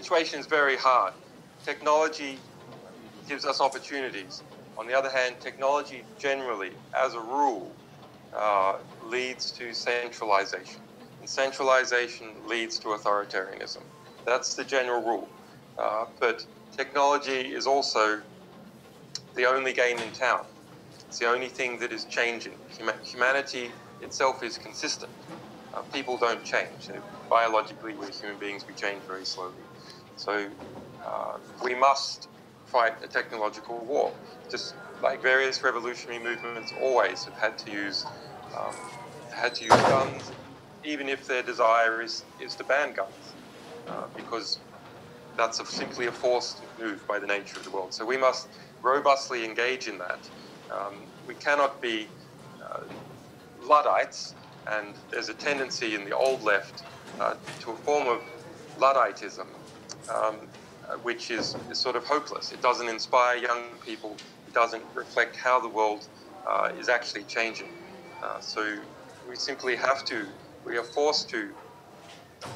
situation is very hard. Technology gives us opportunities. On the other hand, technology generally, as a rule, leads to centralization. And centralization leads to authoritarianism. That's the general rule. But technology is also the only game in town. It's the only thing that is changing. Humanity itself is consistent. People don't change. Biologically, we're human beings, we change very slowly. So we must fight a technological war. Just like various revolutionary movements always have had to use guns, even if their desire is to ban guns, because that's simply a forced move by the nature of the world. So we must robustly engage in that. We cannot be Luddites, and there's a tendency in the old left to a form of Ludditism, which is sort of hopeless. It doesn't inspire young people. It doesn't reflect how the world is actually changing. So we are forced to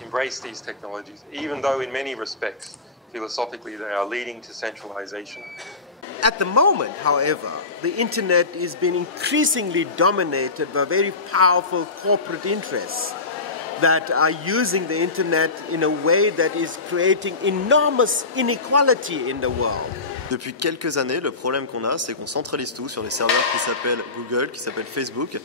embrace these technologies, even though in many respects, philosophically, they are leading to centralization. At the moment, however, the internet is being increasingly dominated by very powerful corporate interests that are using the internet in a way that is creating enormous inequality in the world. Depuis quelques années, le problème qu'on a, c'est qu'on centralise tout sur les serveurs qui s'appellent Google, qui s'appellent Facebook.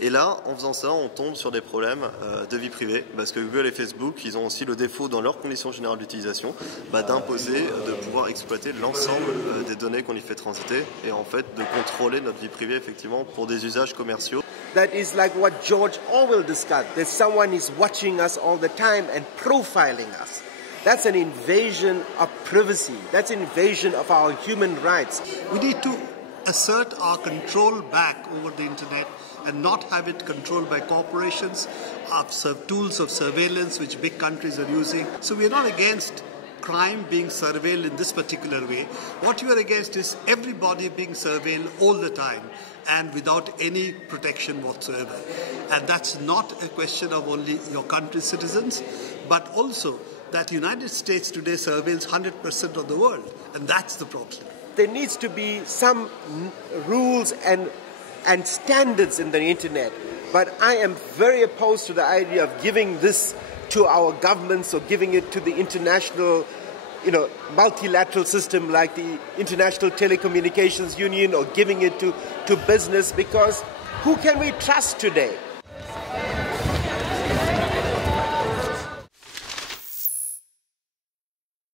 Et là, en faisant ça, on tombe sur des problèmes de vie privée, parce que Google et Facebook, ils ont aussi le défaut dans leurs conditions générales d'utilisation d'imposer, de pouvoir exploiter l'ensemble des données qu'on y fait transiter et en fait de contrôler notre vie privée effectivement pour des usages commerciaux. That is like what George Orwell discussed, that someone is watching us all the time and profiling us. That's an invasion of privacy. That's an invasion of our human rights. We need to assert our control back over the internet and not have it controlled by corporations, tools of surveillance which big countries are using. So we are not against crime being surveilled in this particular way. What you are against is everybody being surveilled all the time and without any protection whatsoever. And that's not a question of only your country's citizens, but also that the United States today surveils 100% of the world, and that's the problem. There needs to be some rules and standards in the internet, but I am very opposed to the idea of giving this to our governments or giving it to the international, multilateral system like the International Telecommunications Union, or giving it to business, because who can we trust today?